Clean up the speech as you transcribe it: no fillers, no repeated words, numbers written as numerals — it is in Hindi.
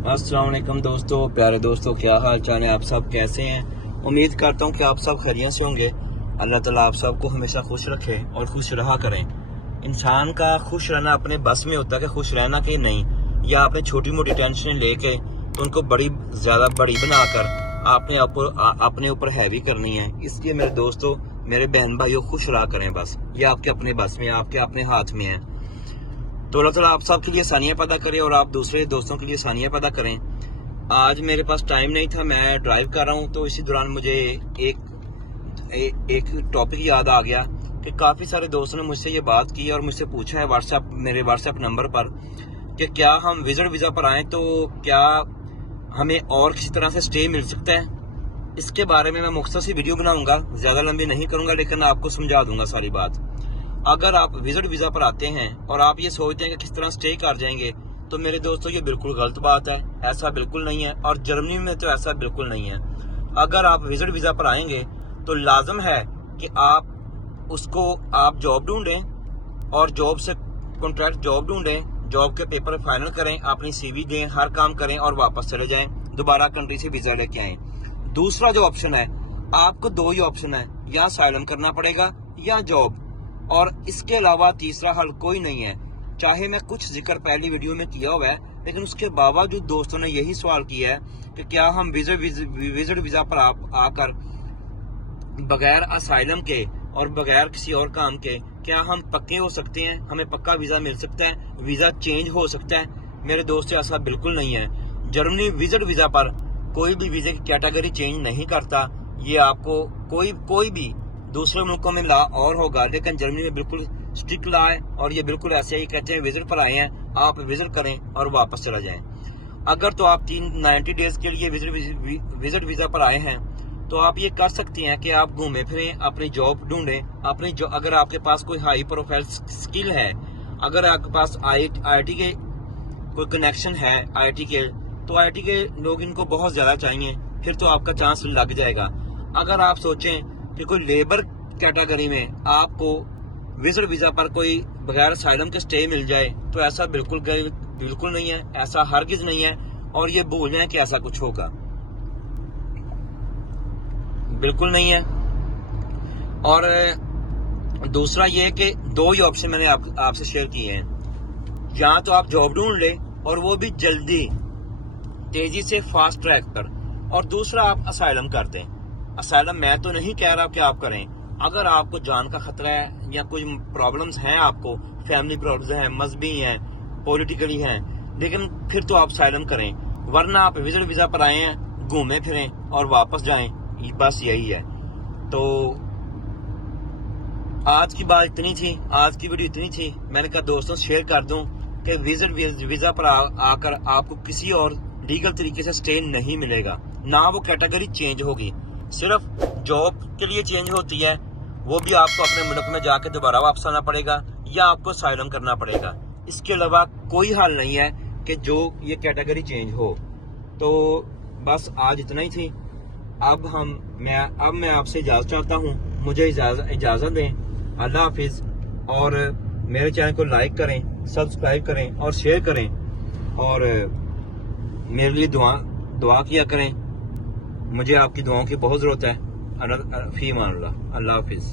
अस्सलाम वालेकुम दोस्तों, प्यारे दोस्तों, क्या हाल चाल है? आप सब कैसे हैं? उम्मीद करता हूँ कि आप सब खैरियत से होंगे। अल्लाह ताला आप सबको हमेशा खुश रखे और खुश रहा करें। इंसान का खुश रहना अपने बस में होता है कि खुश रहना कि नहीं, या आपने छोटी मोटी टेंशन लेके तो उनको ज़्यादा बड़ी बनाकर अपने ऊपर हैवी करनी है। इसलिए मेरे दोस्तों, मेरे बहन भाइयों, खुश रहा करें। बस ये आपके अपने बस में, आपके अपने हाथ में है। तो अल्लाह ताला आप सब के लिए आसानियाँ पैदा करे और आप दूसरे दोस्तों के लिए आसानियाँ पैदा करें। आज मेरे पास टाइम नहीं था, मैं ड्राइव कर रहा हूँ, तो इसी दौरान मुझे एक टॉपिक याद आ गया कि काफ़ी सारे दोस्तों ने मुझसे ये बात की और मुझसे पूछा है मेरे व्हाट्सएप नंबर पर कि क्या हम विजिट वीज़ा पर आएँ तो क्या हमें और किसी तरह से स्टे मिल सकता है। इसके बारे में मैं मुख्तसर सी वीडियो बनाऊंगा, ज़्यादा लंबी नहीं करूंगा, लेकिन आपको समझा दूंगा सारी बात। अगर आप विजिट वीज़ा पर आते हैं और आप ये सोचते हैं कि किस तरह स्टे कर जाएंगे, तो मेरे दोस्तों ये बिल्कुल गलत बात है। ऐसा बिल्कुल नहीं है, और जर्मनी में तो ऐसा बिल्कुल नहीं है। अगर आप विजिट वीज़ा पर आएंगे तो लाजम है कि आप जॉब ढूंढें और जॉब से कॉन्ट्रैक्ट जॉब ढूंढें, जॉब के पेपर फाइनल करें, अपनी CV दें, हर काम करें और वापस चले जाएं, दोबारा कंट्री से वीज़ा लेके आएँ। दूसरा जो ऑप्शन है, आपको दो ही ऑप्शन है, या असाइलम करना पड़ेगा या जॉब, और इसके अलावा तीसरा हल कोई नहीं है। चाहे मैं कुछ जिक्र पहली वीडियो में किया हुआ है, लेकिन उसके बावजूद दोस्तों ने यही सवाल किया है कि क्या हम विजिट वीज़ा पर आकर बगैर असाइलम के और बगैर किसी और काम के क्या हम पक्के हो सकते हैं, हमें पक्का वीज़ा मिल सकता है, वीज़ा चेंज हो सकता है। मेरे दोस्तों, ऐसा बिल्कुल नहीं है। जर्मनी विजिट वीज़ा पर कोई भी वीज़े की कैटेगरी चेंज नहीं करता। ये आपको कोई भी दूसरे मुल्कों में ला और होगा, लेकिन जर्मनी में बिल्कुल स्ट्रिक्ट ला है, और ये बिल्कुल ऐसे ही कहते हैं विजिट पर आए हैं, आप विजिट करें और वापस चला जाएं। अगर तो आप 90 डेज के लिए विजिट वीज़ा पर आए हैं, तो आप ये कर सकते हैं कि आप घूमें फिरें, अपनी जॉब ढूंढें, अगर आपके पास कोई हाई प्रोफाइल स्किल है, अगर आपके पास IIT के कोई कनेक्शन है IIT के, तो IIT के लोग इनको बहुत ज़्यादा चाहिए, फिर तो आपका चांस लग जाएगा। अगर आप सोचें कि कोई लेबर कैटेगरी में आपको विजिट वीज़ा पर कोई बगैर असाइलम के स्टे मिल जाए, तो ऐसा बिल्कुल नहीं है, ऐसा हरगिज़ नहीं है, और ये भूल जाएं कि ऐसा कुछ होगा, बिल्कुल नहीं है। और दूसरा ये कि दो ही ऑप्शन मैंने आपसे शेयर किए हैं, या तो आप जॉब ढूंढ लें, और वो भी जल्दी तेजी से फास्ट ट्रैक पर, और दूसरा आप असाइलम कर दें। असाइलम मैं तो नहीं कह रहा कि आप करें, अगर आपको जान का खतरा है या कोई प्रॉब्लम्स हैं, आपको फैमिली प्रॉब्लम्स हैं, मजहबी हैं, पॉलिटिकली हैं, लेकिन फिर तो आप असाइलम करें, वरना आप विजिट वीज़ा पर आए हैं, घूमें फिरें और वापस जाएं, बस यही है। तो आज की बात इतनी थी, आज की वीडियो इतनी थी। मैंने कहा दोस्तों शेयर कर दूं कि विजिट वीज़ा पर आकर आपको किसी और लीगल तरीके से स्टे नहीं मिलेगा, ना वो कैटेगरी चेंज होगी, सिर्फ जॉब के लिए चेंज होती है, वो भी आपको अपने मुल्क में जाके दोबारा वापस आना पड़ेगा या आपको असाइलम करना पड़ेगा। इसके अलावा कोई हाल नहीं है कि जो ये कैटेगरी चेंज हो। तो बस आज इतना ही थी। अब मैं आपसे इजाज़त चाहता हूँ, मुझे इजाज़त दें। अल्लाह हाफिज़। और मेरे चैनल को लाइक करें, सब्सक्राइब करें और शेयर करें, और मेरे लिए दुआ किया करें। मुझे आपकी दुआओं की बहुत ज़रूरत है। अल्लाह हाफिज़।